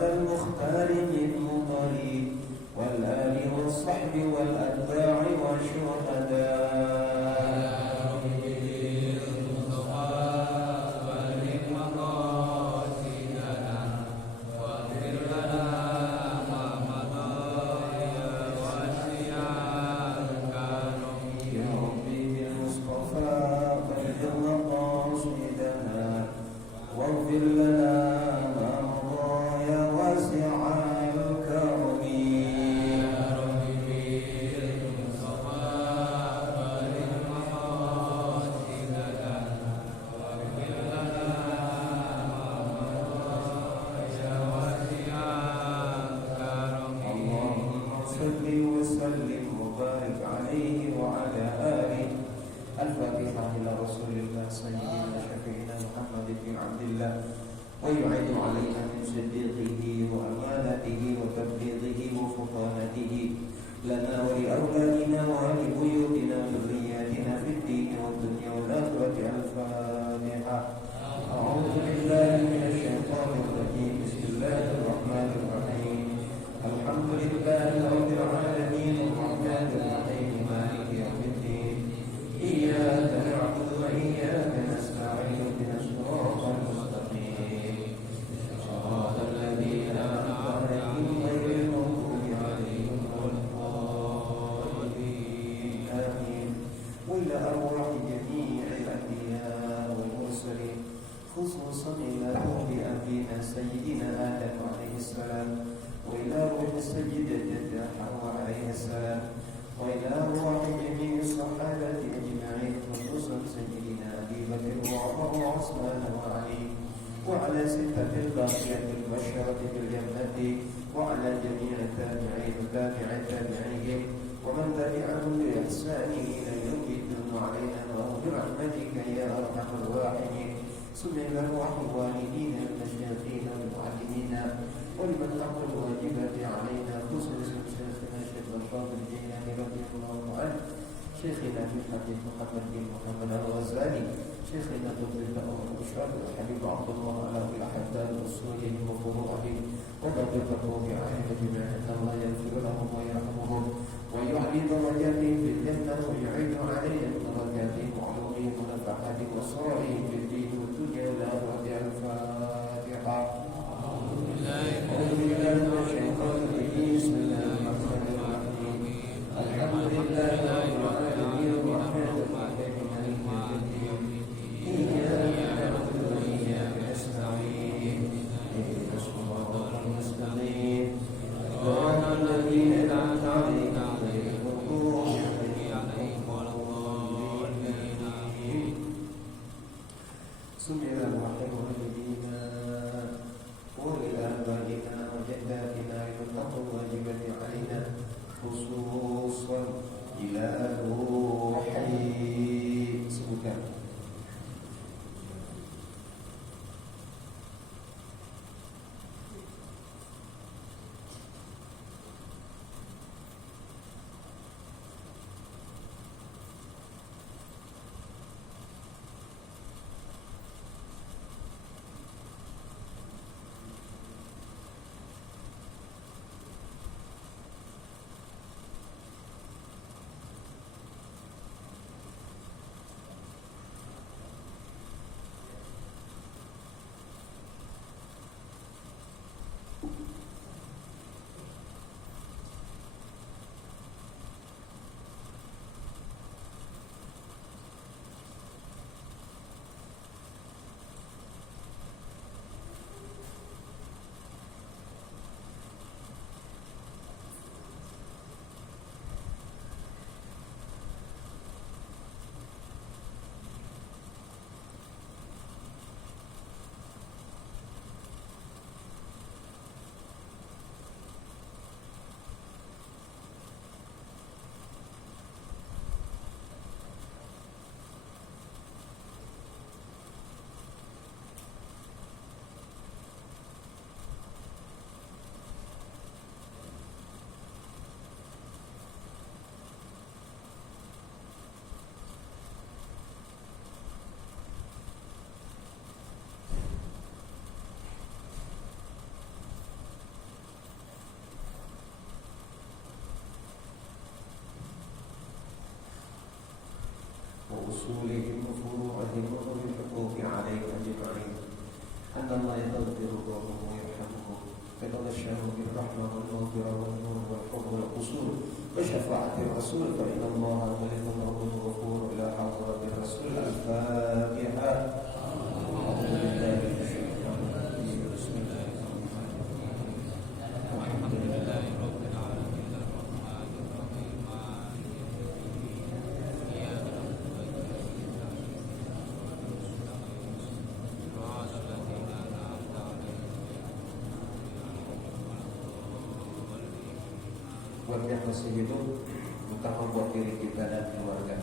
بعد المختار من مضر والآل والصحب والأتباع والشهداء ويعيد علينا من صديقه وأمانته وتبليغه وفطانته لنا ولأولادنا ولبيوتنا وذرياتنا في الدين والدنيا والآخرة. الفاتحة. أعوذ بالله من الشيطان الرجيم. بسم الله الرحمن الرحيم. الحمد لله رب العالمين الرحمن الرحيم مالك يوم الدين إياك نعبد وإياك نستعين اهدنا الصراط المستقيم صراط الذين أنعمت عليهم غير المغضوب عليهم ولا الضالين آمين. وإلى أرواح جميع الأنبياء والمرسلين خصوصا إلى روح أبينا سيدنا آدم عليه السلام وإلى روح السيدة حواء عليه السلام وإلى أرواح جميع الصحابة أجمعين خصوصا سيدنا أبي بكر وعمر وعثمان وعلي وعلى ستة الباقية المبشرة بالجنة وعلى جميع التابعين وتابع تابعيهم ومن تبعهم بإحسان إلى يوم الدين علينا برحمتك يا أرحم الراحمين. سمع الأرواح الوالدين المشايخين والمعلمين ولمن تقل الواجبات علينا خصوصا شيخنا الشيخ الفاضل الجيلاني رضي الله عنه، شيخنا في الحديث محمد بن محمد الغزالي، شيخنا الدكتور الأول الأشرف الحبيب عبد الله على الأحباب أصولهم وفروعهم وضبطه بعين جميعهم. الله يغفر لهم ويرحمهم ويعلي درجاتهم في الجنة ويعين عليهم درجاتهم وعلومهم ونفحاتهم وأسرارهم في الدين والدنيا والآخرة. الفاتحة. أعوذ بالله من الشيطان الرجيم. بسم الله الرحمن الرحيم. الحمد لله رب العالمين الرحمن الرحيم مالك يوم الدين إياك نعبد وإياك نستعين اهدنا الصراط المستقيم وأصولهم وفروعهم وبالحقوق عليك أجمعين أن الله يغفر لهم ويرحمهم فيغشهم بالرحمة والمغفرة والنور والحب والقصور وشفاعة الرسول فإن الله ولي الأمر غفور إلى حضرة الرسول. الفاتحة. أعوذ بالله من الشيطان الرجيم. بسم الله الرحمن الرحيم. الحمد لله رب العالمين الرحمن الرحيم مالك يوم الدين إياك نعبد وإياك نستعين صراط الذين أنعمت عليهم buat yang masih hidup untuk membuat diri kita dan keluarga.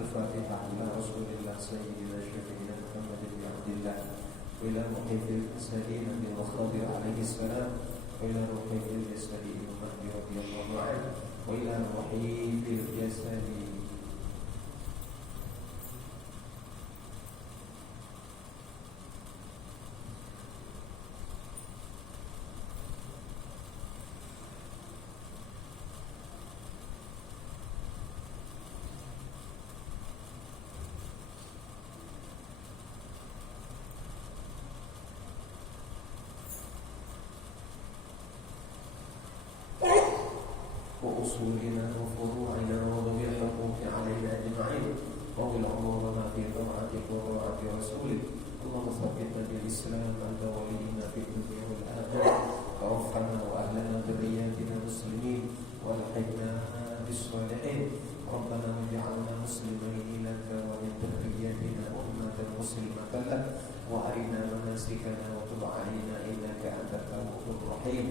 Al-Fatihah ila Rasulillah Sayyidina Syafi'ina Muhammad bin Abdillah wa ila muhyiddil mursalin Nabi Khadir alaihi salam wa ila muhyiddil jasadi Muhammad radhiyallahu anhu wa ila muhyiddil jasadi وأصولنا وفروعنا وجميع الحقوق علينا أجمعين طول عمرنا في طاعتك وطاعة رسولك. اللهم ثبتنا بالإسلام أنت ولينا في الدنيا والآخرة توفنا وأهلنا ذرياتنا مسلمين والحقنا بالصالحين. ربنا واجعلنا مسلمين لك ومن ذريتنا أمة مسلمة لك وأرنا مناسكنا وتب علينا إنك أنت التواب الرحيم.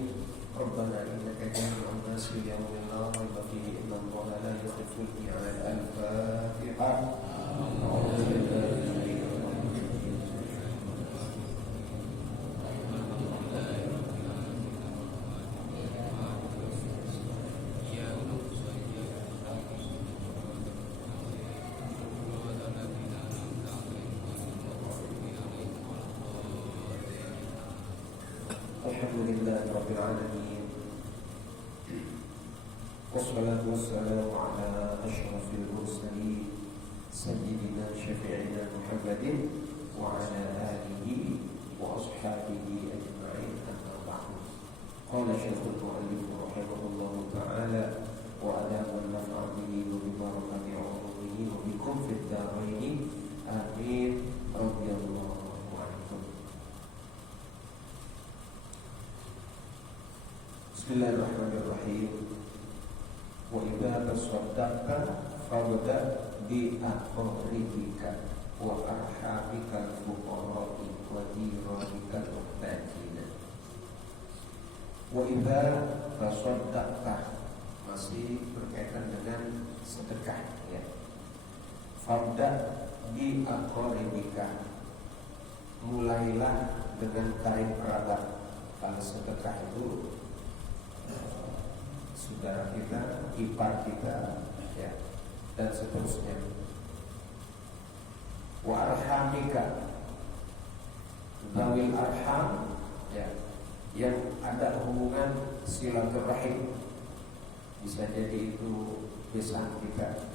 ربنا إنك جامع الناس ليوم لا ريب فيه إن الله لا يخلف الميعاد. الفاتحة. أعوذ بالله Alhamdulillahi Rabbil Alamin. Wassalatu wassalamu ala ashrafil mursalin Sayyidina Syafi'ina Muhammadin wa ala alihi wa ashabihi ajma'in. Amma ba'du. Qala Syekhul Mu'allif rahimahullahu ta'ala wa adaman nafa'a bihi wa bibarakati ulumihi wa bikum fid darain. Amin. Radhiyallahu anhu. Bismillahirrahmanirrahim. Wa idza tasaddaqta fabda bi aqribika wa arhamika al-fuqara'i wa jiranika al-muhtajin. Wa idza tasaddaqta masih berkaitan dengan sedekah ya. Fabda bi aqribika, mulailah dengan karib kerabat. Kalau sedekah itu saudara kita, ipar kita, ya, dan seterusnya. Wa arhamika, zawil arham, ya, yang ada hubungan silaturahim. Bisa jadi itu besan kita,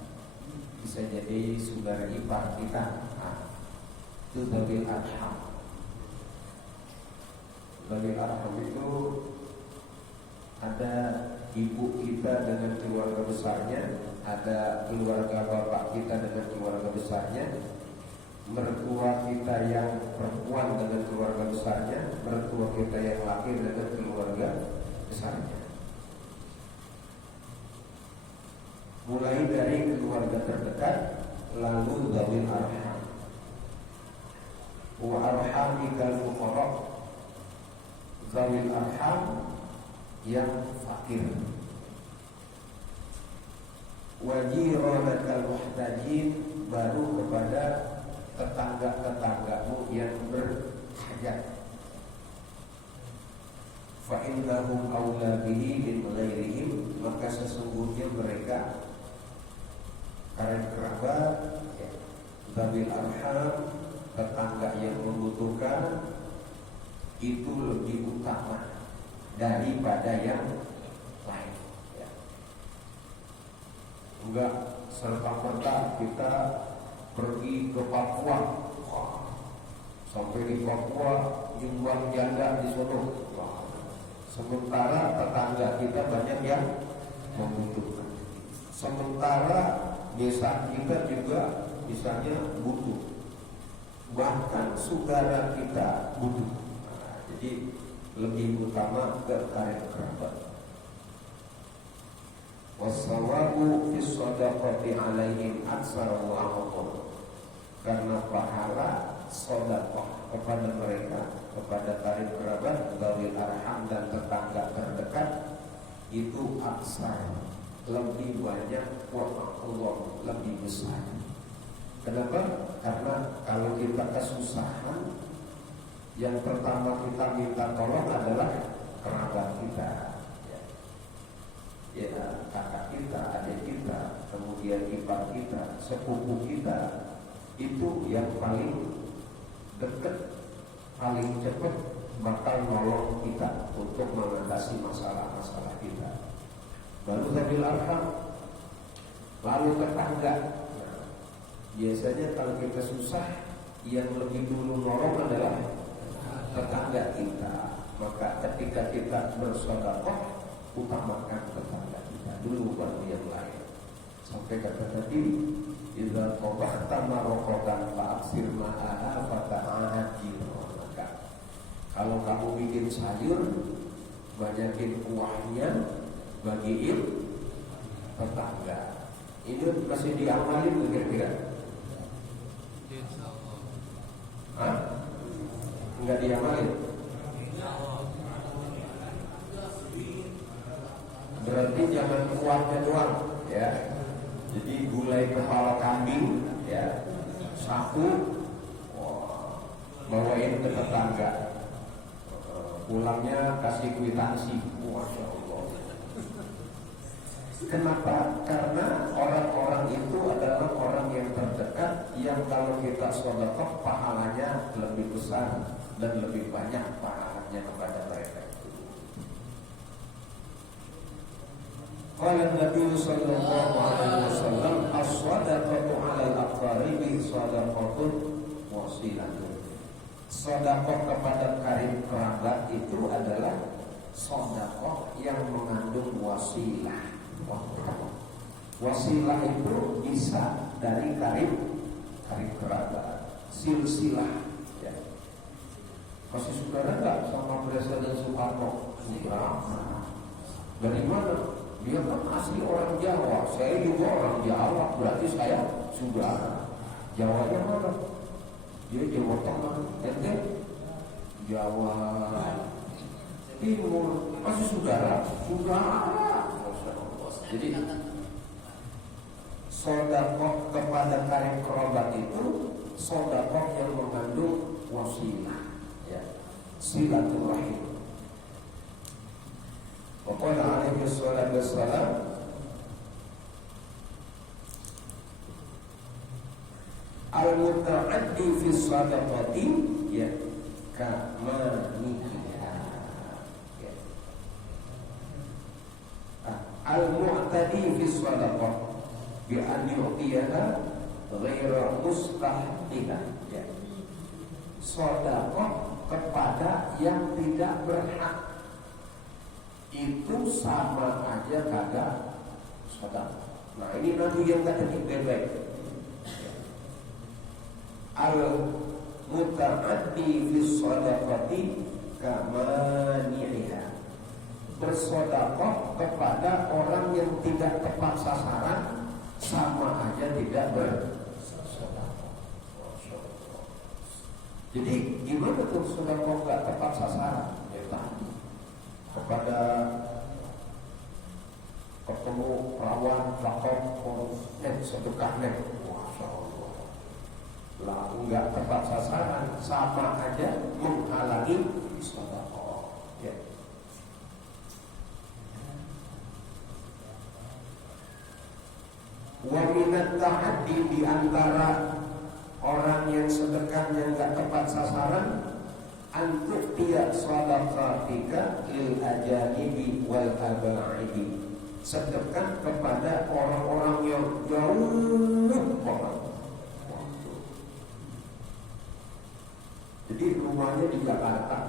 bisa jadi saudara ipar kita. Nah, itu zawil arham. Zawil arham itu ada ibu kita dengan keluarga besarnya, ada keluarga bapak kita dengan keluarga besarnya, mertua kita yang perempuan dengan keluarga besarnya, mertua kita yang laki dengan keluarga besarnya. Mulai dari keluarga terdekat, lalu zawil arham. Wa arhamikal fuqara, zawil arham yang fakir. Wajiranakal muhtajin, baru kepada tetangga-tetanggamu yang berhajat. Fa innahum aula bihi min ghairihim, maka sesungguhnya mereka karena kerabat, ya, zawil arham, tetangga yang membutuhkan, itu lebih utama daripada yang lain, ya. Enggak serta-merta kita pergi ke Papua, sampai di Papua nyumbang janda di sono. Sementara tetangga kita banyak yang membutuhkan. Sementara desa kita juga misalnya butuh, bahkan saudara kita butuh. Jadi lebih utama ke karib kerabat. Wassawabu fis shadaqati alaihim aksara wa aqall. Karena pahala sedekah kepada mereka, kepada karib kerabat, dzawil arham dan tetangga terdekat itu aksar, lebih banyak, wa Allah lebih besar. Kenapa? Karena kalau kita kesusahan, yang pertama kita minta tolong adalah kerabat kita, ya, kakak kita, adik kita, kemudian ipar kita, sepupu kita. Itu yang paling dekat, paling cepat bakal nolong kita untuk mengatasi masalah-masalah kita. Baru dzawil arham, lalu tetangga. Biasanya kalau kita susah, yang lebih dulu nolong adalah tetangga kita. Maka ketika kita bersedekah, utamakan tetangga kita dulu, baru yang lain. Sampai kata tadi, idza qabahta maroqatan fa'aksir ma'aha fata'ajir. Maka kalau kamu bikin sayur, banyakin kuahnya, bagiin tetangga. Ini masih diamalin kira-kira? Hah? Enggak diamalin? Berarti jangan kuahnya doang, ya. Jadi gulai kepala kambing, ya, satu, bawain ke tetangga. Pulangnya kasih kwitansi. Masya Allah. Kenapa? Karena orang-orang itu adalah orang yang terdekat, yang kalau kita sedekah pahalanya lebih besar dan lebih banyak pahalanya kepada mereka. Qala Nabi sallallahu alaihi wasallam, as-shadaqatu 'alal aqaribi shadaqatun wasilatun. Sedekah kepada karib kerabat itu adalah sedekah yang mengandung wasilah. Wasilah itu bisa dari karib kerabat, silsilah, ya. Kasih saudara enggak sama Presiden Soekarno? Enggak. Dari mana? Dia kan asli orang Jawa, saya juga orang Jawa, berarti saya saudara. Jawanya mana? Dia Jawa Tengah, ente Jawa Timur, masih saudara. Jadi sedekah kepada karib kerabat itu sedekah yang mengandung wasilah, ya, silaturahim. Qala alaihi salatu wassalam, al-muta'addi fi shadaqati, ya, kamaniha, ya. Al-mu'tadi fi shadaqah bi an yu'tiyaha ghaira mustahqiha, ya. Sedekah kepada yang tidak berhak itu sama aja kagak sedekah. Nah ini nanti yang kata baik-baik. Al-muta'addi fi shadaqati kamaniha, bersedekah kepada orang yang tidak tepat sasaran sama aja tidak bersedekah. Jadi gimana tuh sedekah nggak tepat sasaran? Ya tadi kepada ketemu perawan cakep, sedekahnya, Masya Allah, lah nggak tepat sasaran, sama aja menghalangi sedekah, ya. Wa minat ta'addi, di antara orang yang sedekahnya nggak tepat sasaran, antuk tiak sadaqatika lil ajanibi wal abaidi, sedekah kepada orang-orang yang jauh banget. rumahnya di Jakarta,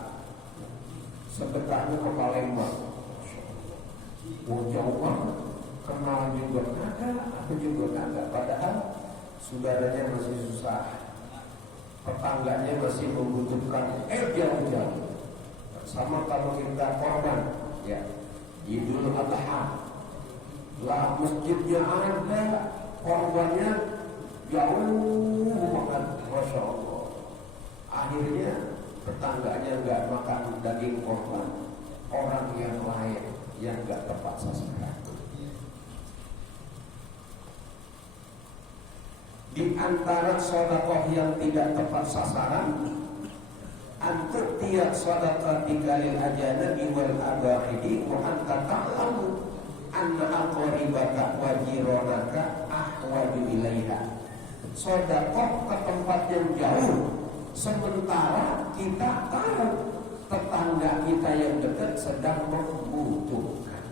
sedekahnya ke Palembang. Jauh banget, kenal juga kagak, aku juga kagak. Padahal saudaranya masih susah, tetangganya masih membutuhkan, jauh-jauh. Sama kalau kita korban, ya, Idul Adha, lah masjidnya ada, korbannya jauh banget, masya Allah. Akhirnya tetangganya nggak makan daging korban, orang yang lain yang nggak tepat sasaran. Di antara sedekah yang tidak tepat sasaran, antuk tiap sedekah dikalil ajanabi wal abaidi wa anta ta'lamu anna aqribaka wa jiranaka ahwaju ilaiha. Sedekah ke tempat yang jauh, sementara kita tahu tetangga kita yang dekat sedang membutuhkan.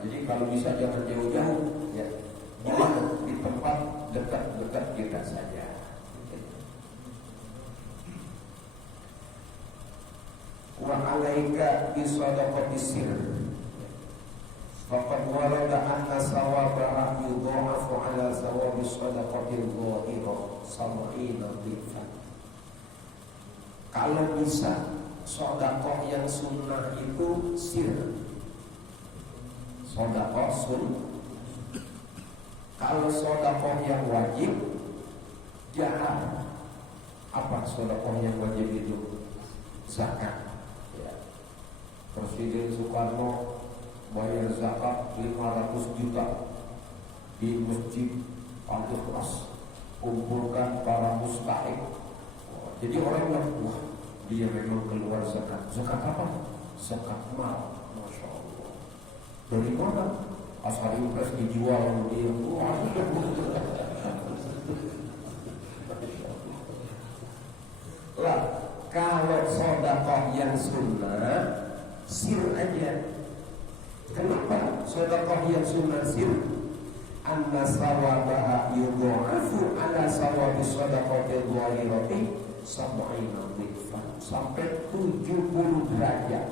Jadi kalau bisa jangan jauh-jauh, ya, di tempat dekat-dekat kita saja. Wa alaika bi shadaqati sirr. Faqad warada anna sawabaha yudha'afu ala sawabi shadaqati dhahira sab'ina dhifan. Kalau bisa sedekah yang sunnah itu sir. Sedekah sunnah. Kalau sedekah yang wajib jahar. Apa sedekah yang wajib itu? Zakat. Ya. Presiden Soekarno bayar zakat 500 juta di masjid Al-Ikhlas, kumpulkan para mustahik. Jadi orang yang wah, dia memang keluar zakat. Zakat apa? Zakat mal. Masya Allah. Dari mana? Asal impres dijual dia. Wah, lah, kalau sedekah yang sunnah sir aja. Kenapa sedekah yang sunnah sir? Anna sawabaha yudha'afu ala sawabi shadaqati dhahirati sab'ina dhifan, sampai 70 derajat.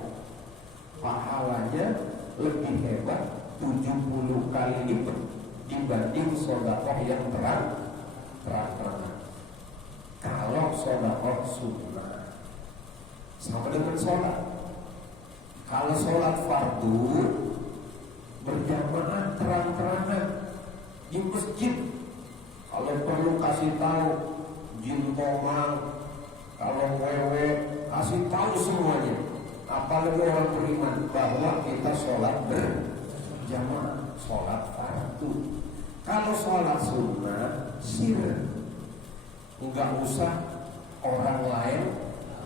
Pahalanya lebih hebat 70 kali lipat dibanding sedekah yang terang-terangan. Kalau sedekah sunnah sama dengan sholat. Kalau sholat fardu berjamaah terang-terangan di masjid, kalau perlu kasih tahu jin tomang, kalau wewe kasih tahu semuanya. Apalagi orang beriman bahwa kita sholat berjamaah, sholat fardu. Kalau sholat sunnah sir, nggak usah orang lain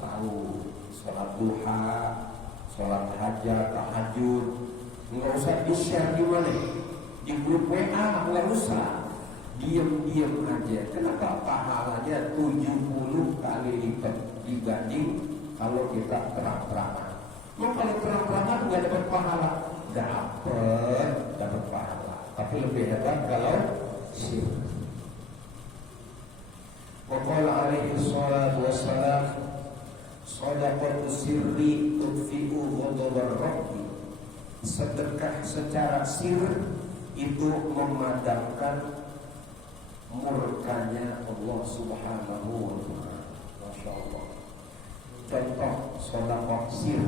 tahu. Sholat duha, sholat hajat, tahajud, nggak usah di-share di mana, di grup WA, nggak usah, diam-diam aja. Kenapa? Pahalanya 70 kali lipat dibanding kalau kita terang-terangan. Mau kalau terang-terangan nggak dapat pahala, dapat pahala, tapi lebih hebat kalau sir. Qala alaihi salatu wassalam, shadaqatu sirri tudfi'u ghadabar rabbi. Sedekah secara sir itu memadamkan murkanya Allah Subhanahu wa ta'ala. Masya Allah. Contoh sedekah sir.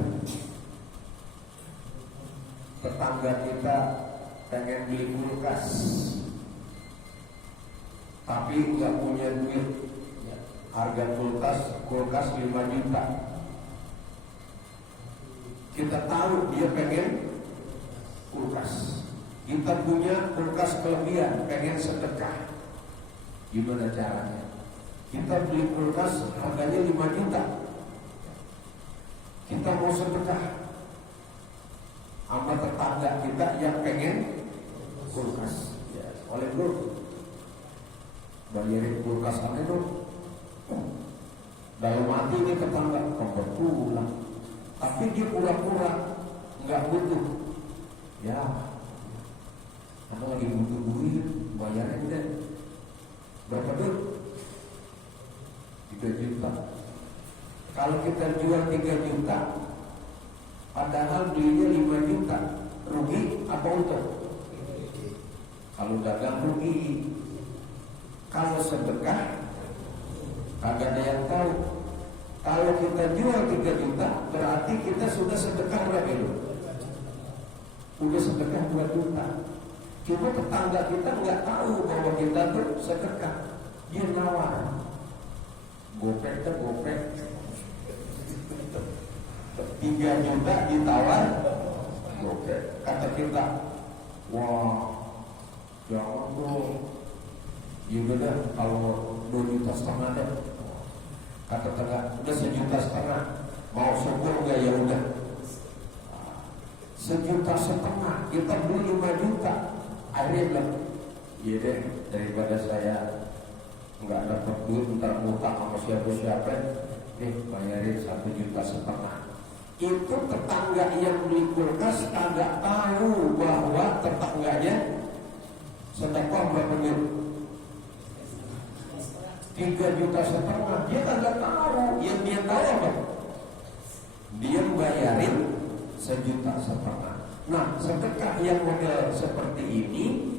Tetangga kita pengen beli kulkas, tapi nggak punya duit. Harga kulkas 5 juta. Kita tahu dia pengen kulkas. Kita punya kulkas kelebihan, pengen sedekah. Gimana caranya? Kita beli kulkas harganya 5 juta. Kita mau sedekah sama tetangga kita yang pengen kulkas. Ya, oleh bro, bayarin kulkas aneh dong. Dalam hati ini tetangga kebetulan, tapi dia pura-pura nggak butuh. Ya, aku lagi butuh duit, bayarin deh. Berapa duit? 3 juta. Kalau kita jual 3 juta, padahal belinya 5 juta, rugi apa untung? Kalau dagang rugi. Kalau sedekah, kagak ada yang tahu. Kalau kita jual 3 juta, berarti kita sudah sedekah berapa itu? Udah sedekah 2 juta. Cuma tetangga kita nggak tahu bahwa kita tuh sedekah. Dia nawar, gopek. 3 juta ditawar gopek. Kata kita, wah jangan dong. Ya udah kalau 2,5 juta deh. Kata tetangga, udah 1,5 juta. Mau syukur nggak? Ya udah 1,5 juta. Kita beli 5 juta. Akhirnya bilang, iya deh, daripada saya nggak dapat duit ntar ngutang sama siapa-siapa, bayarin 1,5 juta. Itu tetangga yang beli kulkas agak tahu bahwa tetangganya sedekah berapa duit? 3,5 juta. Dia agak tahu. Yang dia tahu apa? Dia bayarin 1,5 juta. Nah, sedekah yang model seperti ini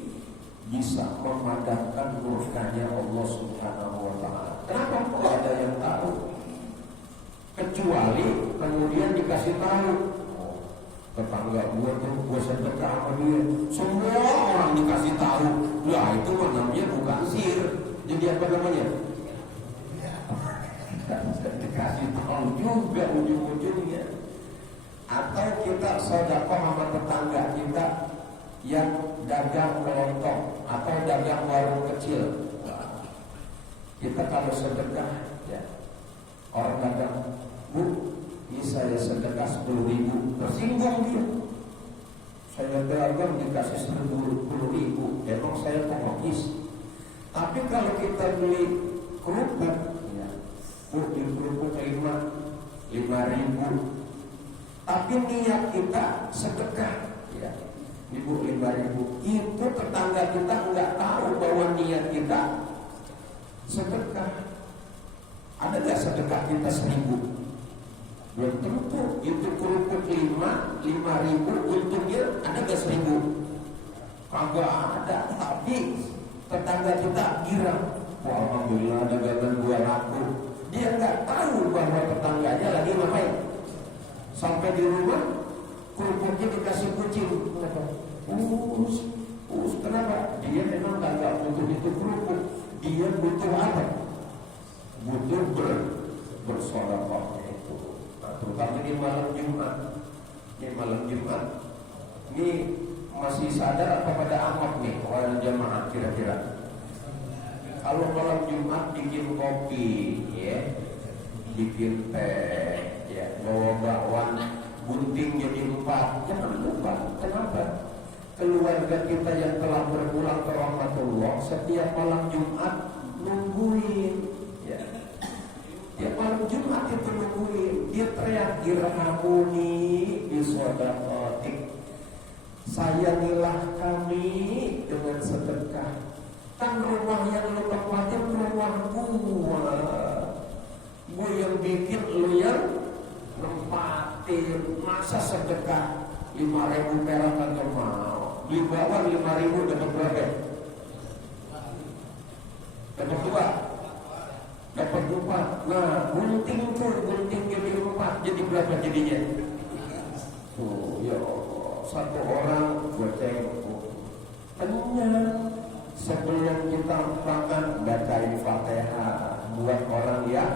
bisa memadamkan murkanya Allah Subhanahu wa Ta'ala. Kenapa? Kalau ada yang tahu, kecuali kemudian dikasih tahu, tetangga gua sedekah sama dia, semua orang dikasih tahu, lah itu namanya bukan sihir. Jadi apa namanya? Dikasih tahu juga ujung-ujungnya. Atau kita sedekah sama tetangga kita yang dagang kelontong atau dagang warung kecil. Kita kalau sedekah, ya, orang dagang, Bu, ini saya sedekah 10.000, tersinggung dia. Saya dagang dikasih 10.000, emang saya pengokis. Tapi kalau kita beli kerupuk, ya, Bu, di kerupuk 5.000. Tapi niat kita sedekah, ya, Ibu 5.000. Itu tetangga kita nggak tahu bahwa niat kita sedekah. Ada nggak sedekah kita 1.000? Belum tentu. Itu kerupuk 5.000, untungnya ada nggak 1.000? Kagak ada. Tapi tetangga kita girang, wah alhamdulillah dagangan gua laku. Dia nggak tahu bahwa tetangganya lagi ngapain. Sampai di rumah kerupuknya dikasih kucing. Kenapa? Dia memang gak butuh itu kerupuk. Dia butuh apa? Butuh bersedekah itu. Nah, terutama di malam Jumat. Ini masih sadar apa pada amat nih orang jamaah kira-kira? Kalau malam Jumat bikin kopi, ya, bikin teh, ya, bawa bakwan gunting jadi 4. Jangan lupa. Kenapa? Keluarga kita yang telah berpulang ke rahmatullah setiap malam Jumat nungguin, ya. Tiap malam Jumat itu nungguin. Dia teriak, irhamuni bisodaqatik, sayangilah kami dengan sedekah. Kan rumah yang lu tempatin rumah gua yang bikin, lu yang nempatin. Masa sedekah 5.000 perak kan mau? Di bawah 5.000 dapat berapa? Dapat 2. Dapat 4. Nah, gunting jadi 4. Jadi berapa jadinya? Oh ya Allah, 1 orang goceng. Kenyang. Sebelum kita makan, bacain Fatihah buat orang yang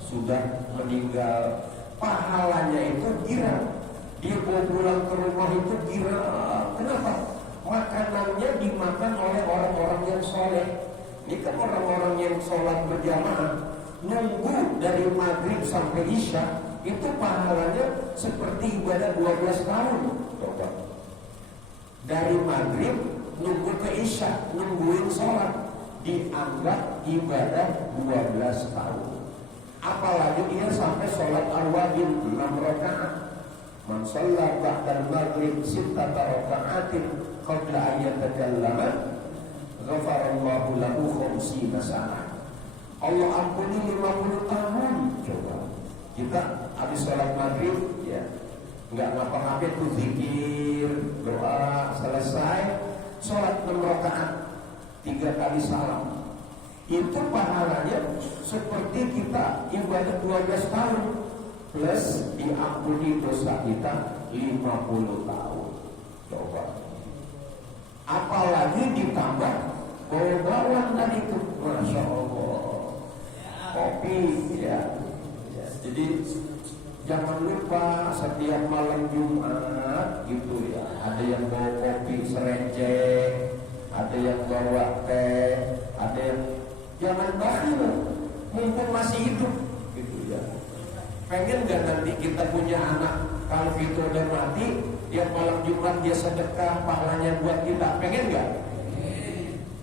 sudah meninggal. Pahalanya itu girang. Dia mau pulang ke rumah itu girang. Kenapa? Makanannya dimakan oleh orang-orang yang soleh. Ini kan orang-orang yang sholat berjamaah, nunggu dari maghrib sampai isya, itu pahalanya seperti ibadah 12 tahun. Dari maghrib nunggu ke isya, nungguin sholat, dianggap ibadah 12 tahun. Apalagi dia sampai sholat ar-wajib 6 rakaat. Man shalla ba'dal maghrib 6 raka'atin qabla an yatakallama ghafarallahu lahu 50 sanah. Allah ampuni 50 tahun. Coba Kita habis sholat maghrib ya nggak ngapa-ngapain tuh zikir, doa, selesai sholat 6 rakaat 3 kali salam. Itu pahalanya seperti kita ibadah 12 tahun plus diampuni dosa kita 50 tahun. Coba. Apalagi ditambah bau-bauan tadi itu, masya Allah. Kopi ya. Jadi jangan lupa setiap malam Jumat gitu ya. Ada yang bawa kopi serenceng, ada yang bawa teh, ada yang jangan bakhil, mumpung masih hidup gitu ya. Pengen gak nanti kita punya anak kalau kita udah mati, tiap malam Jumat dia sedekah, pahalanya buat kita, pengen gak?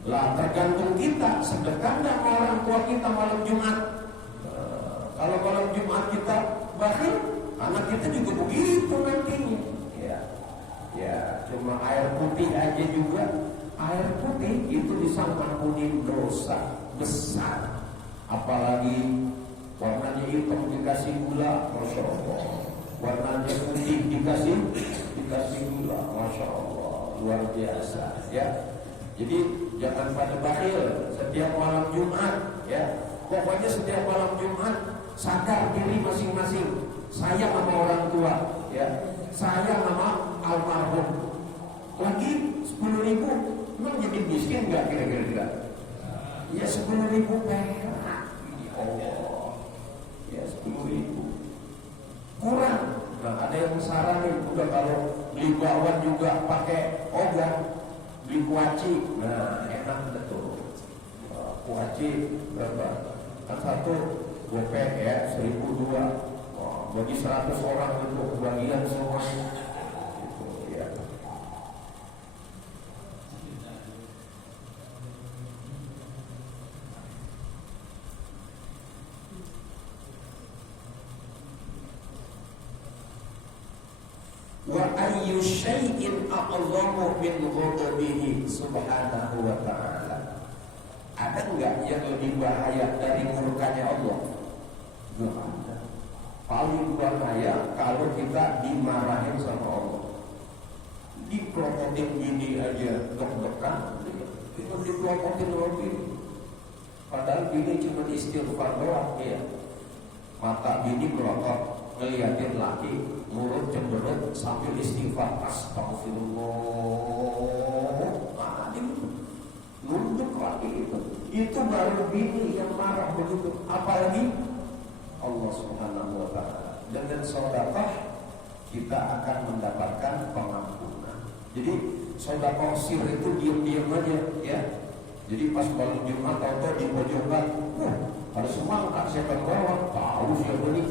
Lah tergantung kita, sedekah gak sama orang tua kita malam Jumat. Kalau malam Jumat kita bakhil, anak kita juga begitu nantinya. Ya, cuma air putih aja juga. Air putih itu bisa mengampuni dosa besar. Apalagi warnanya hitam dikasih gula, masya Allah. Warnanya putih dikasih gula, masya Allah, luar biasa ya. Jadi jangan pada bakhil setiap malam Jumat ya. Pokoknya setiap malam Jumat sadar diri masing-masing, sayang sama orang tua ya, sayang sama almarhum. Lagi 10.000 emang jadi miskin nggak kira-kira? Ya 10.000 perak. Oh, ya 10.000 kurang. Nah ada yang saranin udah kalau beli bakwan juga pakai ogat, beli kuaci. Nah enak betul. Kuaci berapa? Kan satu gopek ya 1.002. Bagi 100 orang untuk kebagian semuanya. Gitu ya. Wa ayyu syai'in a'zamu min ghadabihi subhanahu wa ta'ala. Ada enggak yang lebih bahaya dari murkanya Allah? Enggak ada. Paling bahaya kalau kita dimarahin sama Allah. Diprototin gini aja deg-degan, kita diprototin lagi. Padahal bini cuma istighfar doang ya. Mata bini melotot ngeliatin laki, mulut cemberut sambil istighfar, astagfirullah. Nah, nunduk lagi itu baru bini yang marah begitu. Apalagi Allah Subhanahu wa ta'ala. Dengan sedekah kita akan mendapatkan pengampunan. Jadi sedekah sir itu diam-diam aja ya. Jadi pas malam Jumat atau di pojokan, ada semangat siapa yang bawa, tahu siapa nih.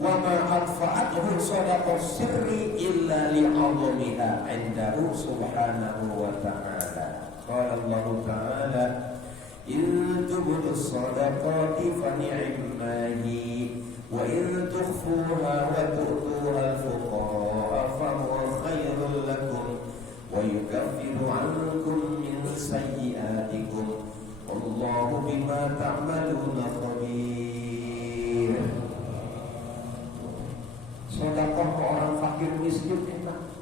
Wa ma anfa'atuhu sadaqah sirri illa li'azamiha 'indahu subhanahu wa ta'ala. Qala Allah ta'ala in tubdu sadaqati fa ni'mahi wa in tukhfuha wa tu'tuha al-fuqara fa huwa khairul lakum wa yukaffiru 'ankum min sayyi'atikum wallahu bima ta'maluna khabir. Sedekah ke orang fakir miskin enak,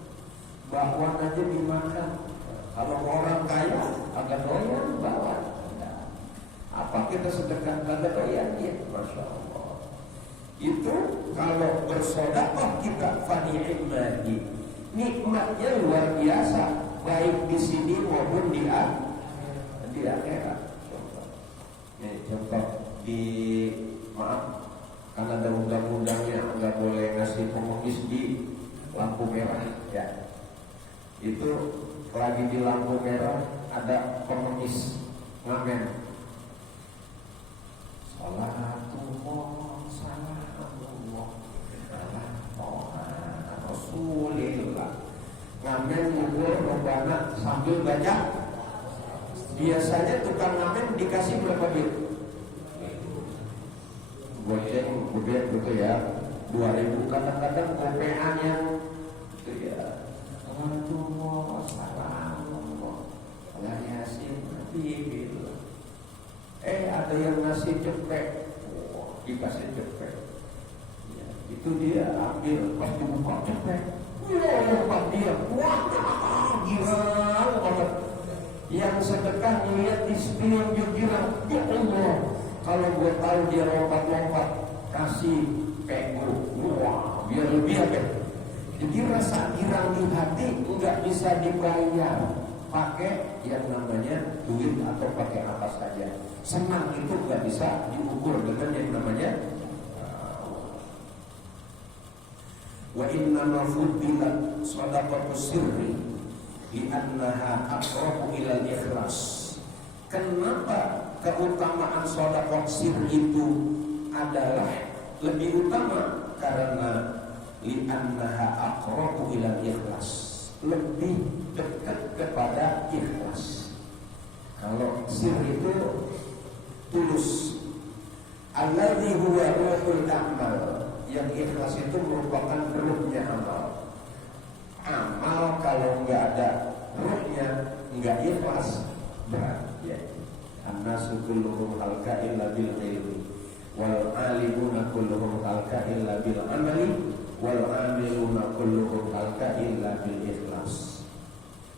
bakwan aja dimakan. Kalau orang kaya agak doyan bakwan. Apa kita sedekah agak doyan ya, masya Allah. Itu kalau bersedekah kita fani'imati, nikmatnya luar biasa, baik di sini maupun di akhirat. Contoh di karena ada undang-undangnya nggak boleh ngasih pengemis di lampu merah ya. Itu lagi di lampu merah ada pengemis ngamen. Salatullah salamullah ala Rasulillah. Ngamen ngubur rombana sambil baca. Biasanya tukang ngamen dikasih berapa duit? Goceng, gede gitu ya. 2.000 kadang-kadang gopeannya itu ya. Waduh, salam, nggak ngasih nanti gitu. Ada yang ngasih cepet, dikasih cepet. Ya, itu dia ambil pas dibuka cepet. Pas dia, wah, girang banget. Yang sedekah melihat di spion dia girang, ya Allah. Kalau gue tahu dia lompat-lompat, kasih pego, wah, biar lebih apa? Jadi rasa girang di hati nggak bisa dibayar pakai yang namanya duit atau pakai apa saja. Senang itu nggak bisa diukur dengan yang namanya wa innama fuddilat shadaqatus sirri li'annaha aqrabu ilal ikhlas. Kenapa keutamaan sedekah sir itu adalah lebih utama? Karena li'annaha aqrabu ilal ikhlas, lebih dekat kepada ikhlas. Kalau sir itu tulus, alladzi huwa ruhul amal, yang ikhlas itu merupakan ruhnya amal. Amal kalau nggak ada ruhnya, nggak ikhlas, berat ya. An-nasu kulluhum halka illa bil ilmi wal alimuna kulluhum halka illa bil amali wal amiluna kulluhum halka illa bil ikhlas.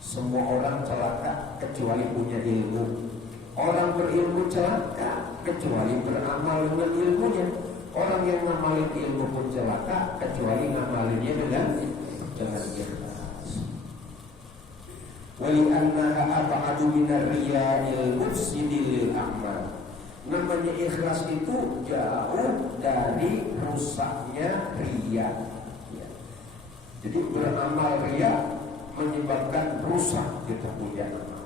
Semua orang celaka kecuali punya ilmu. Orang berilmu celaka kecuali beramal dengan ilmunya. Orang yang ngamalin ilmu pun celaka kecuali ngamalinnya dengan ikhlas. Wali annaha ab'adu minar riya'il mufsidi lil a'mal. Namanya ikhlas itu jauh dari rusaknya riya. Jadi beramal riya menyebabkan rusak kita punya amal.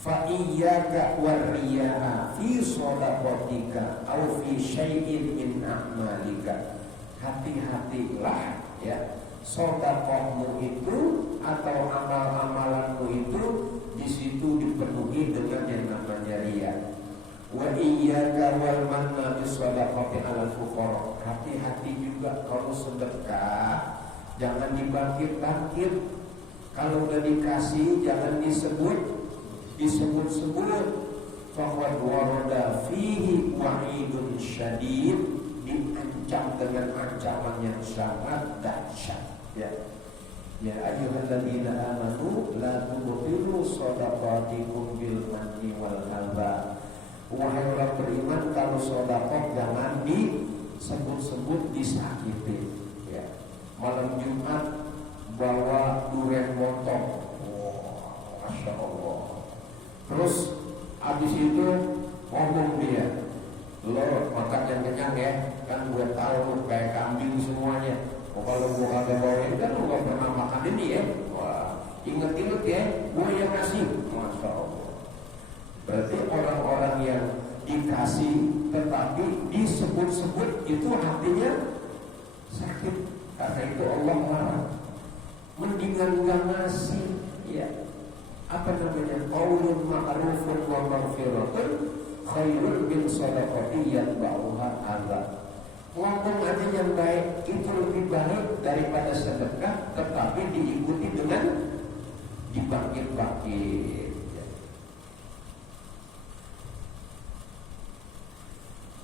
Fa iyyaka war-riya'a fi shadaqatika aw fi syai'in min a'malika. Hati-hatilah ya, sedekahmu itu atau amal-amalanmu itu di situ dipenuhi dengan yang namanya riya. Wa iyyaka wal manna bi shadaqati 'alal fuqara. Hati-hati juga kalau sedekah jangan dibangkit-bangkit. Kalau udah dikasih jangan disebut-sebut. Faqad warada fihi wa'idun syadid, diancam dengan ancaman yang sangat dahsyat ya. Ya ayyuhalladzina amanu la tubtilu shadaqatikum bil manni wal adha. Wahai orang beriman, kalau sedekah jangan disebut-sebut disakiti ya. Malam Jumat bawa durian montong, Masya Allah. Terus habis itu ngomong dia, lo makan yang kenyang ya, kan gue tahu kayak kambing semuanya. Kalau gue kagak bawain kan lo gak pernah makan ini ya. Wah, inget-inget ya, gue yang ngasih, Masya Allah. Berarti orang-orang yang dikasih tetapi disebut-sebut itu hatinya sakit. Karena itu Allah marah. Mendingan gak ngasih ya. Apa namanya? Qaulun ma'rufun wa maghfiratun khairun min shadaqatin yatba'uha adza. Ngomong aja yang baik itu lebih baik daripada sedekah tetapi diikuti dengan dibangkit-bangkit.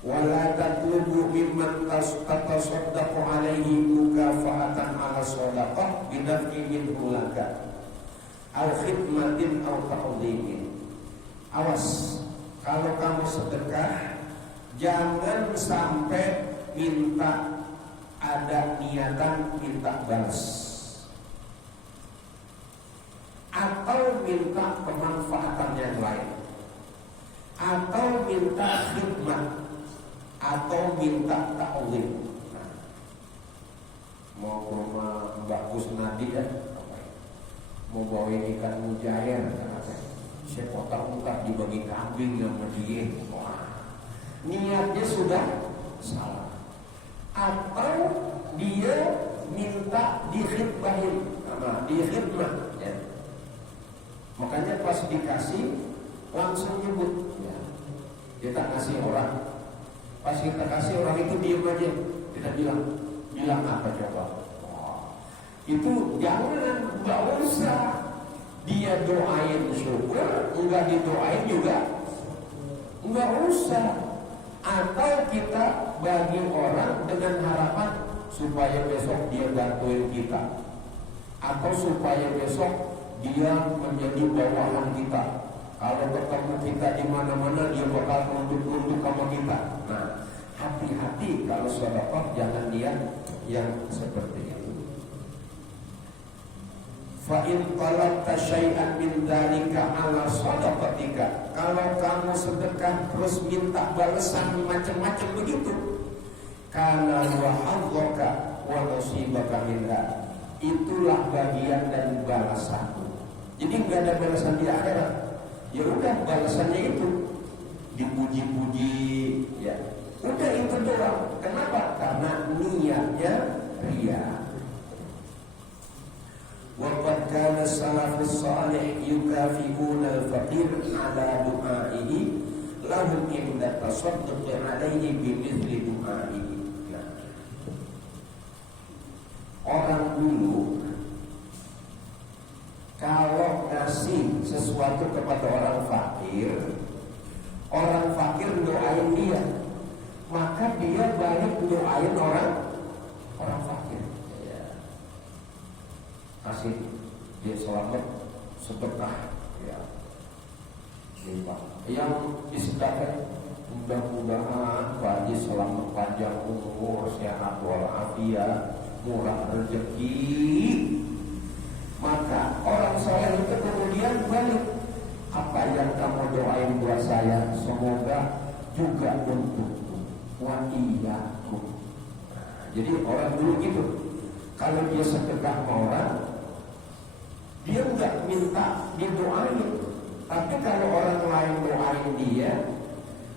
Wala tatlubu mimman tasaddaqu alaihi mukafa'atan ala shadaqah binaf'i minhu laka au khidmatin au ta'dhimin. Awas, kalau kamu sedekah jangan sampai minta ada niatan minta balas atau minta pemanfaatan yang lain atau minta khidmat atau minta ta'lim. Mau ke rumah Mbak Kusnadi ya, mau bawain ikan mujair, saya kotak-kotak dibagi kambing sama dia. Wah, niatnya sudah salah. Atau dia minta dikhidmahin, dikhidmah ya. Makanya pas dikasih langsung nyebut ya. Kita kasih orang, pas kita kasih orang itu diem aja. Kita bilang apa coba? Itu jangan, nggak usah. Dia doain syukur, enggak didoain juga nggak usah. Atau kita bagi orang dengan harapan supaya besok dia bantuin kita, atau supaya besok dia menjadi bawahan kita. Kalau ketemu kita di mana-mana dia bakal nunduk-nunduk sama kita. Nah, hati-hati kalau sedekah jangan lihat yang seperti itu. Fa in talabta syai'an min dzalika 'ala shadaqatika, kalau kamu sedekah terus minta balasan macam-macam begitu, kana wa hadzaka wa nasibaka minha, itulah bagian dan balasanmu. Jadi enggak ada balasan di akhirat. Ya udah, balasannya itu dipuji-puji, ya. Udah itu doang. Kenapa? Karena niatnya riya. Waqad kana salafus salih yukafi'una al-faqir ala du'aihi lahum inda tasadduqi alaihi bimithli du'aihi. Orang dulu kalau ngasih sesuatu kepada orang fakir doain dia, maka dia balik doain orang fakir. Kasih dia selamat sedekah, ya. Yang disedekahkan mudah-mudahan Pak Haji selamat panjang umur, sehat walafiat, murah rezeki. Maka orang soleh itu kemudian balik, apa yang kamu doain buat saya semoga juga untukku wa iyyakum. Jadi orang dulu gitu, kalau dia sedekah ke orang, dia enggak minta didoain, tapi kalau orang lain doain dia,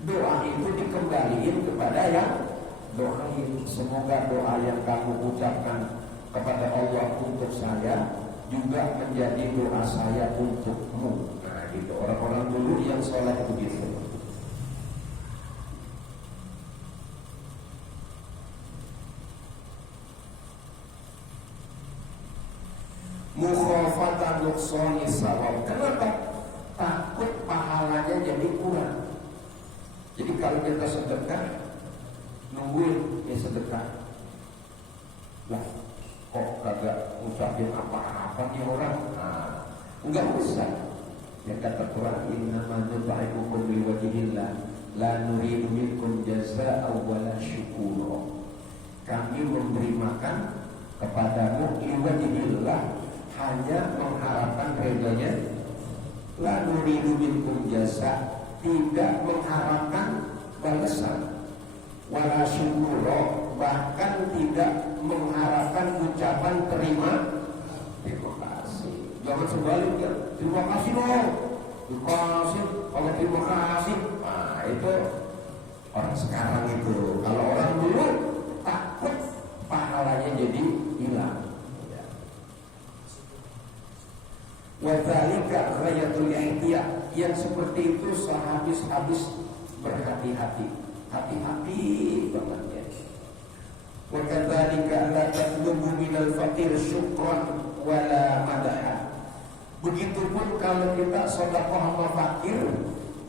doa itu dikembaliin kepada yang doain. Semoga doa yang kamu ucapkan kepada Allah untuk saya juga menjadi doa saya untukmu. Nah, gitu. Orang-orang dulu yang soleh begitu. Mukhafatan nuqsani sawab. Kenapa? Takut pahalanya jadi kurang. Jadi kalau kita sedekah, nungguin ya sedekah. Lah, kok kagak ngucapin apa-apa nih orang? Nah, enggak usah. Yang kata Quran, innama nut'imukum liwajhillah la nuridu minkum jazaa'an wala syukura. Kami memberi makan kepadamu liwajhillah, hanya mengharapkan redanya. La nuridu minkum jazaa', tidak mengharapkan balasan. Wala syukura, bahkan tidak mengharapkan ucapan terima kasih. Jangan sebaliknya, terima kasih dong, terima kasih. Kalau terima kasih, nah itu orang sekarang itu. Kalau orang dulu takut pahalanya jadi hilang. Wa dzalika ghayatul ihtiyat, yang seperti itu sehabis-habis berhati-hati, hati-hati banget ya. Wa kadzalika la tatlubu minal faqir syukran wala madaha. Begitupun kalau kita sedekah sama fakir,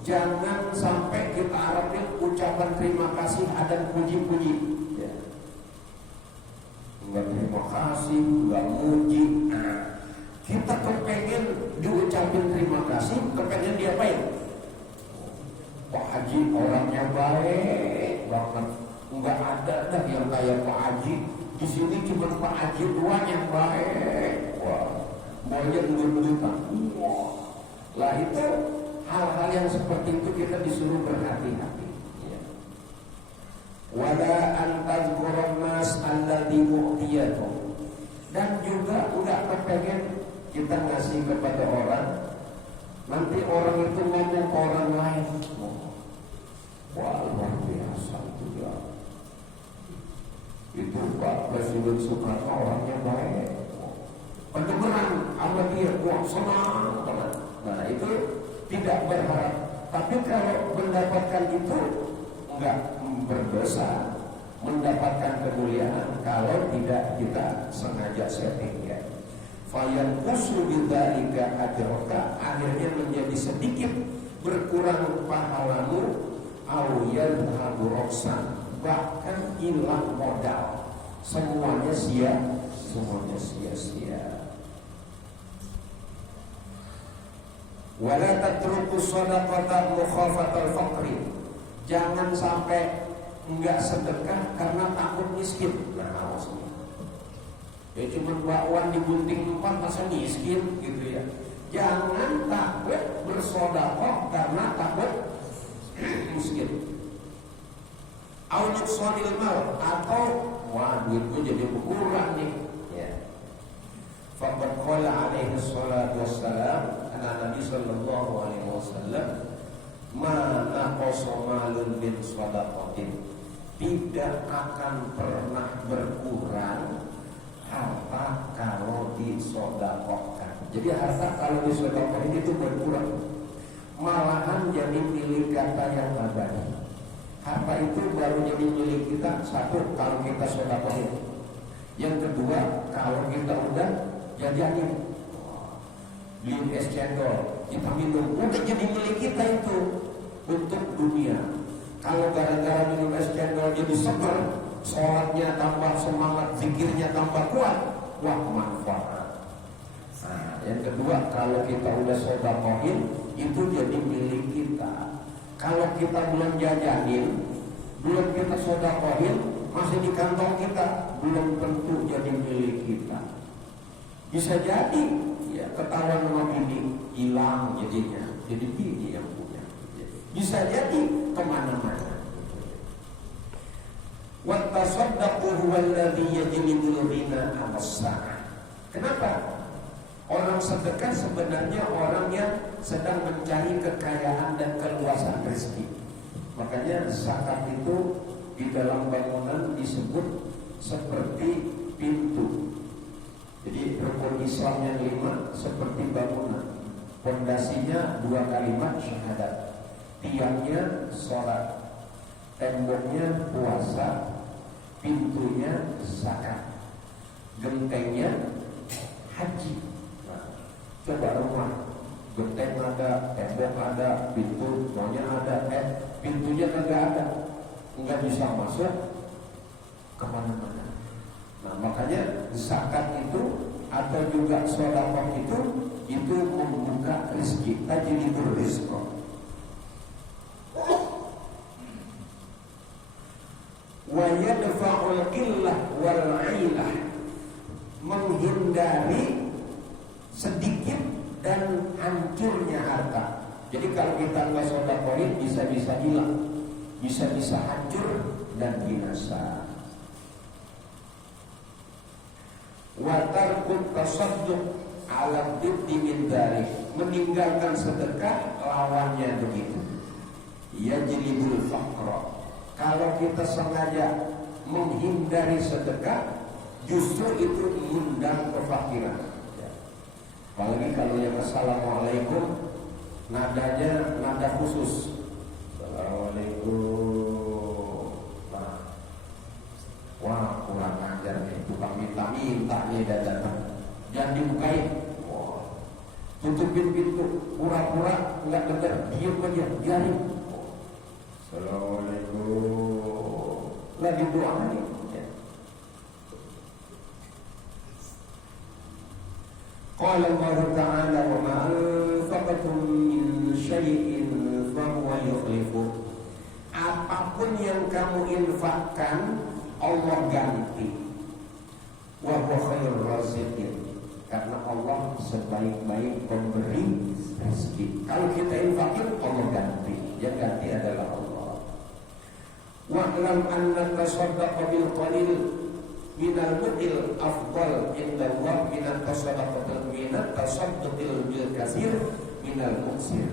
jangan sampai kita harapin ucapan terima kasih ada puji-puji. Ya. Enggak terima kasih, enggak muji. Nah, kita kepengen diucapin terima kasih, kepengen diapain? Pak Haji orangnya baik banget, enggak ada dah yang kayak Pak Haji. Di sini cuma Pak Haji doang yang baik. Wah, maunya nurut-nurutan. Lah itu hal-hal yang seperti itu kita disuruh berhati-hati. Wala antazkuran nas alladzi mu'tiyatu, dan juga enggak kepengen kita ngasih kepada orang, nanti orang itu ngomong ke orang lain, wah luar biasa itu ya, itu Pak Presiden Soekarno orangnya baik, pendengaran sama dia, wah senang banget. Nah itu tidak berharap, tapi kalau mendapatkan itu enggak berdosa, mendapatkan kemuliaan kalau tidak kita sengaja setting ya. Fayanqusu bidzalika ajraka, akhirnya menjadi sedikit berkurang pahalamu, au yadhhabu roksan, bahkan hilang modal, semuanya sia-sia. Wala tatruku shadaqata mukhafatal faqri, jangan sampai enggak sedekah karena takut miskin. Nah, ya cuma bakwan digunting 4 masa miskin gitu ya. Jangan takut bersedekah karena takut miskin. Au nuqsanil mal, atau wah duitku jadi berkurang nih ya. Faqad qala alaihi salatu wassalam, Nabi sallallahu alaihi wasallam, ma naqasa malun min shadaqatin, tidak akan pernah berkurang harta kalau disedekahkan. Jadi harta kalau disedekahkan itu berkurang, malahan jadi milik kita yang abadi. Harta itu baru jadi milik kita, satu kalau kita sedekahin, yang kedua kalau kita udah jajanin, beli es cendol kita minum, udah jadi milik kita itu untuk dunia. Kalau gara-gara minum es cendol jadi seger, sholatnya tambah semangat, zikirnya tambah kuat, wah manfaat. Nah, yang kedua kalau kita udah sedekahin itu jadi milik kita. Kalau kita belum jajanin, belum kita sedekahin, masih di kantong kita, belum tentu jadi milik kita. Bisa jadi ya ketahuan sama bini, hilang jadinya, jadi bini yang punya. Bisa jadi kemana-mana. Wattasaddaqu huwallazi yajlibul ghina 'alas-sa'ah. Kenapa? Orang sedekah sebenarnya orang yang sedang mencari kekayaan dan keluasan rezeki. Makanya zakat itu di dalam bangunan disebut seperti pintu. Jadi rukun Islam yang 5 seperti bangunan. Pondasinya 2 kalimat syahadat, tiangnya sholat, temboknya puasa, pintunya zakat, gentengnya haji. Nah, coba rumah, genteng ada, tembok ada, pintu semuanya ada, pintunya kagak ada, nggak bisa masuk kemana-mana. Nah, makanya zakat itu atau juga sedekah itu membuka rezeki, tajlibur rizq. Wa yadfa'ul qillah wal 'ailah, menghindari sedikit dan hancurnya harta. Jadi kalau kita nggak sedekahin bisa-bisa hilang, bisa-bisa hancur dan binasa. Wa tarkut tasadduq ala diddi min dzalik, meninggalkan sedekah lawannya begitu. Yajlibul faqra, kalau kita sengaja menghindari sedekah, justru itu mengundang kefakiran. Apalagi kalau yang assalamualaikum nadanya nada khusus. Assalamualaikum. Nah, wah kurang ajar nih, tukang minta-minta nih datang. Jangan dibukain. Wah, tutupin pintu, pura-pura nggak dengar, diam aja, biarin. Assalamualaikum. Lagi doa nih. Qala Allah Ta'ala wa ma anfaqtum min syai'in fa huwa yukhlifu. Apapun yang kamu infakkan Allah ganti. Wa huwa khairur raziqin, karena Allah sebaik-baik pemberi rezeki. Kalau kita infakin Allah ganti, yang ganti adalah Allah. Wa'lam anna tasaddaqa bil qalil minal mu'il afdal inda Allah minat tasadaqatul minat tasadduqil bil kasir minal muksir.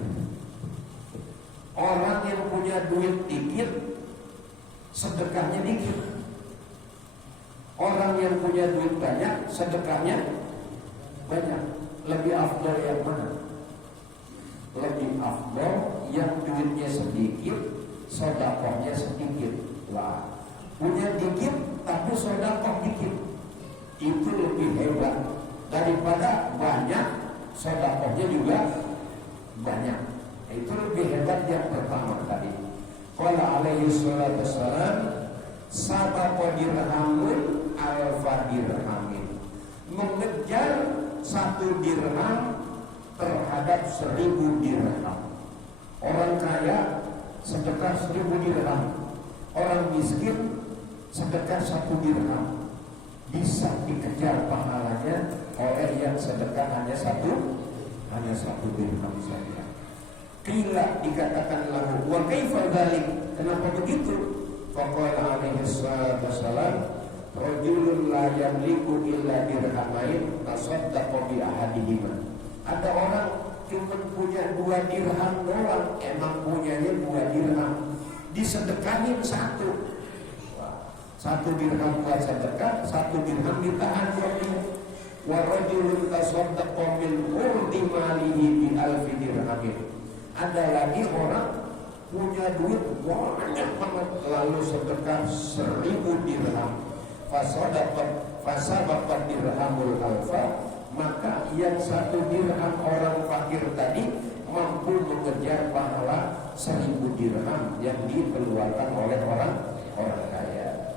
Orang yang punya duit dikit, sedekahnya dikit. Orang yang punya duit banyak, sedekahnya banyak. Lebih afdal yang mana? Lebih afdal yang duitnya sedikit, sedekahnya sedikit. Lah, punya dikit tapi sedekah dikit, itu lebih hebat daripada banyak sedekahnya juga banyak. Itu lebih hebat yang pertama tadi. Qala alaihi salatu wassalam, sabaqa dirhamun alfa dirhamin, mengejar 1 dirham terhadap 1000 dirham. Orang kaya sedekah 1000 dirham, orang miskin sedekah 1 dirham, bisa dikejar pahalanya oleh yang sedekah hanya satu dirham saja. Qila, dikatakan lahu, wa kaifa dzalik, kenapa begitu? Faqala alaihi salatu wassalam, rajulun la yamliku illa dirhamain tasaddaqa bi ahadihima. Ada orang cuma punya 2 dirham doang, emang punyanya 2 dirham, disedekahin 1. 1 dirham buat sedekah, 1 dirham ditahan buat dia. Wa rajulun tasaddaqa min urdi malihi bi alfi dirhamin. Ada lagi orang punya duit banyak banget, lalu sedekah 1000 dirham. Fasabaqat dirhamul alfa, maka yang 1 dirham orang fakir tadi mampu mengejar pahala 1000 dirham yang dikeluarkan oleh orang kaya.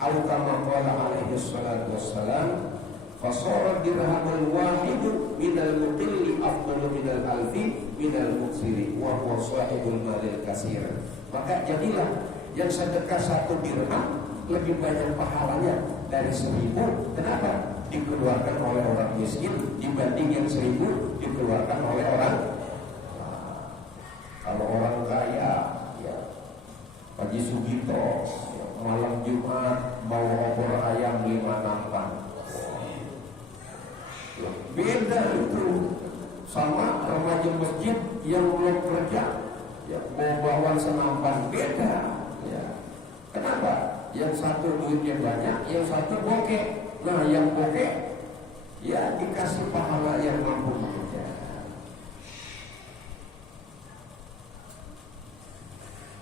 Au kama qala alaihi salatu wassalam, fasara dirhamul wahidu minal muqilli afdalu minal alfi minal muksiri wa huwa sahibul malil kasir. Maka jadilah yang sedekah 1 dirham lebih banyak pahalanya dari 1000. Kenapa? Dikeluarkan oleh orang miskin dibanding yang 1000 dikeluarkan oleh orang. Kalau orang kaya, ya Haji Sugito, ya, malam Jumat bawa opor ayam 5 nampan. Beda itu sama remaja masjid yang belum kerja, ya mau bawa senampan, beda. Ya. Kenapa? Yang satu duitnya banyak, yang satu bokeh. Nah, yang bokeh ya dikasih pahala yang mampu bekerja.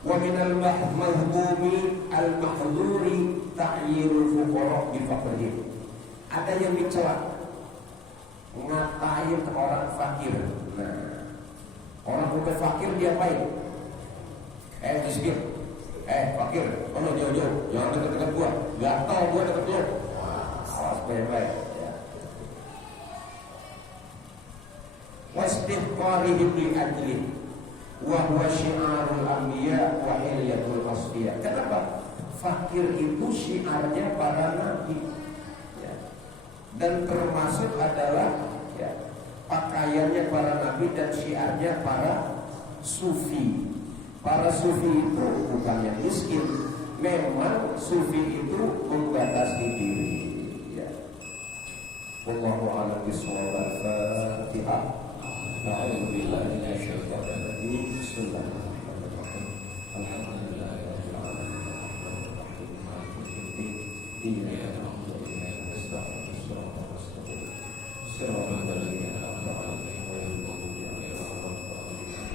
Wa minal mahmumi al-mahduri ta'yirul fuqara bi faqrih. Ada yang dicela, ngatain orang fakir. Nah, orang bukan fakir diapain? Miskin. Fakir, kalau jauh-jauh, jangan deket-deket gua, gatal gua deket lu. Awas baik-baik. Ya. Wasdiqarihim li ajli wa huwa syi'arul anbiya wa hilyatul asfiya. Kenapa? Fakir itu syiarnya para nabi, ya. Dan termasuk adalah, ya, pakaiannya para nabi dan syiarnya para sufi. Para sufi itu bukan yang miskin, memang sufi itu membatasi diri. Ya. Wallahu a'lam bishawab. Al-Fatihah. A'udzubillahi minasyaitonir rajim. Bismillahirrahmanirrahim. Alhamdulillahirabbil alamin. Iyyaka na'budu wa iyyaka nasta'in. Shiratal ladzina an'amta 'alaihim ghairil maghdubi 'alaihim waladdallin.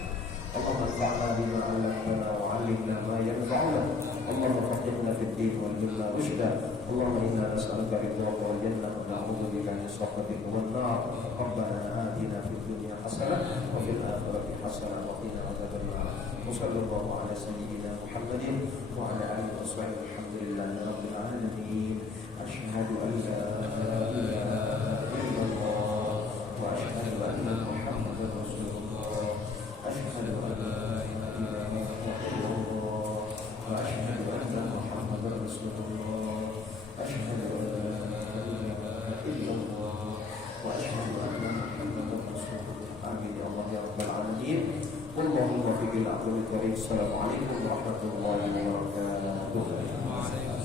اللهم انفعنا بما علمتنا وعلمنا ما ينفعنا. اللهم فقهنا في الدين وعلمنا رشدا. اللهم انا نسالك رضاك والجنه ونعوذ بك من سخطك والنار. ربنا آتنا في الدنيا حسنه وفي الاخره حسنه وقنا عذاب النار. وصلى الله على سيدنا محمد وعلى اله وصحبه. الحمد لله رب العالمين. اشهد ان لا اله الا الله واشهد ان محمدا رسول الله. أشهد أن لا إله إلا الله وأشهد أن محمدا رسول الله. أشهد أن لا إله إلا الله وأشهد أن محمدا رسول الله. آمين يا الله يا رب العالمين. اللهم وفق العقل الكريم. السلام عليكم ورحمة الله وبركاته.